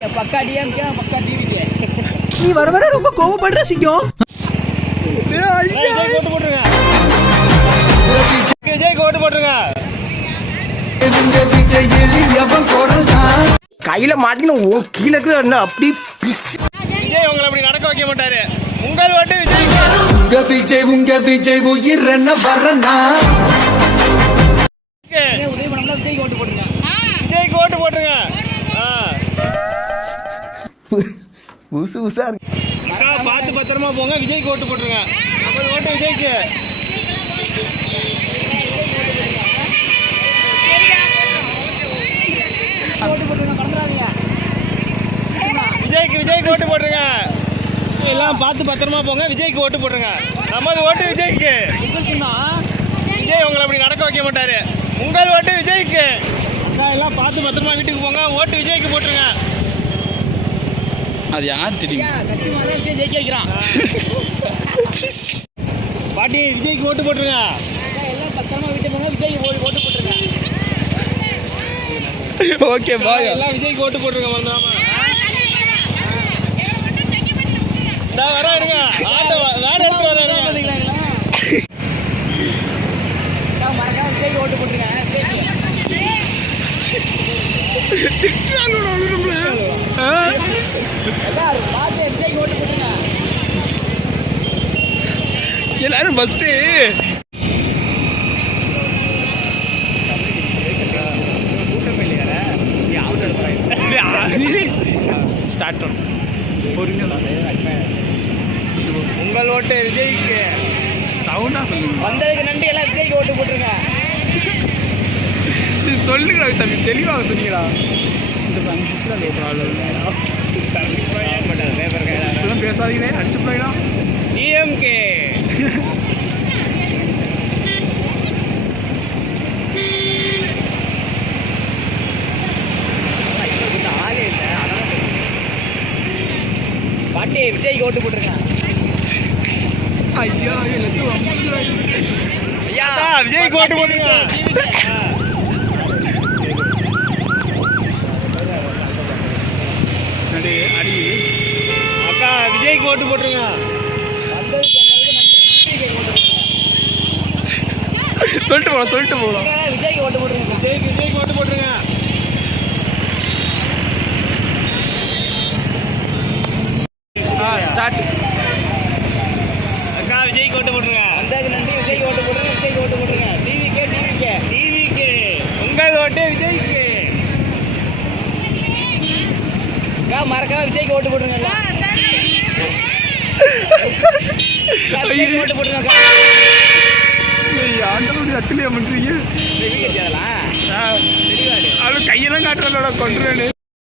பக்கா டிஎம்கே பக்கா டிவிகே. நீ வர வர ரொம்ப கோவப்படுற சிங்கம். விஜய் கோட்டு போட்டுருங்க. விஜய் கோட்டு போட்டுருங்க. கையில மாட்டின கீழே அப்படி விஜய் உங்களை அப்படி நடக்க வைக்க மாட்டாரு. உங்கள் ஓட்டு விஜய். உங்க விஜய் உயிர் என்ன வரனா உதவி பண்ணல விஜய் ஓட்டு போட்டுருங்க. விஜய் கோட்டு போட்டுருங்க. புதுசு புதுசா இருக்கு. அக்கா பார்த்து பத்திரமா போங்க. விஜய் கோட்டு போட்டுருங்க. நம்ம ஓட்டு விஜய்க்கு. விஜய் கோட்டு போட்டுருங்க. எல்லாம் பார்த்து பத்திரமா போங்க. விஜய்க்கு ஓட்டு போட்டுருங்க. நமது ஓட்டு விஜய்க்கு. விஜய் உங்களை அப்படி நடக்க வைக்க மாட்டாரு. உங்கள் ஓட்டு விஜய்க்கு. அக்கா எல்லாம் பார்த்து பத்திரமா வீட்டுக்கு போங்க. ஓட்டு விஜய்க்கு போட்டுருங்க. அது யார் தெரியும்? ஜெயிக்க வைக்கிறான். பாட்டி விஜய்க்கு ஓட்டு போட்டுருங்க. எல்லாம் பத்திரமா வீட்டுக்கு போங்க. விஜய்க்கு ஓட்டு போட்டுருங்க. Okay bye. எல்லாம் விஜய்க்கு ஓட்டு போட்டுருங்க. மறந்துடாம. வர இருங்க. ஆட்டோ வேற எடுத்து வராங்க. மறக்காம விஜய்க்கு ஓட்டு போட்டுருங்க. எல்லாரும் ஃபஸ்ட்டு ஸ்டார்ட் பண்ணும். உங்கள் ஓட்டு விஜய்க்கு. சவுண்டா சொல்லுங்க. வந்ததுக்கு நன்றி. எல்லாம் விஜய்க்கு ஓட்டு போட்டுருங்க. சொல்லுங்க தம்பி, தெளிவாக சொன்னீங்களா? பேசாதீங்க, அடிச்சு போயிடலாம். டிஎம்கே. பாட்டி விஜய்க்கு ஓட்டு போட்டுருங்க. ஐயா ஐயா விஜய்க்கு ஓட்டு போட்டுருங்க. அடி அடி. அக்கா விஜய்க்கு ஓட்டு போட்டுருங்க. சொல்லிட்டு போகலாம். விஜய்க்கு ஓட்டு போட்டுருங்க. விஜய்க்கு ஓட்டு போட்டுருங்க. ஸ்டார்ட். அக்கா விஜய்க்கு ஓட்டு போட்டுருங்க. வந்ததுக்கு நன்றி. விஜய்க்கு ஓட்டு போட்டுருங்க. விஜய்க்கு ஓட்டு போட்டுருங்க. டிவிக்கு. உங்கள் ஓட்டு விஜய்க்கு. மறக்காம விஜய்க்கு ஓட்டு போட்டுருங்க. ஓட்டு போட்டுருங்க. ஆண்டவனுடைய அத்திலே பண்றீங்க. அதெல்லாம் அவன் கையெல்லாம் காட்டுறதோட கொண்டுறேன்னு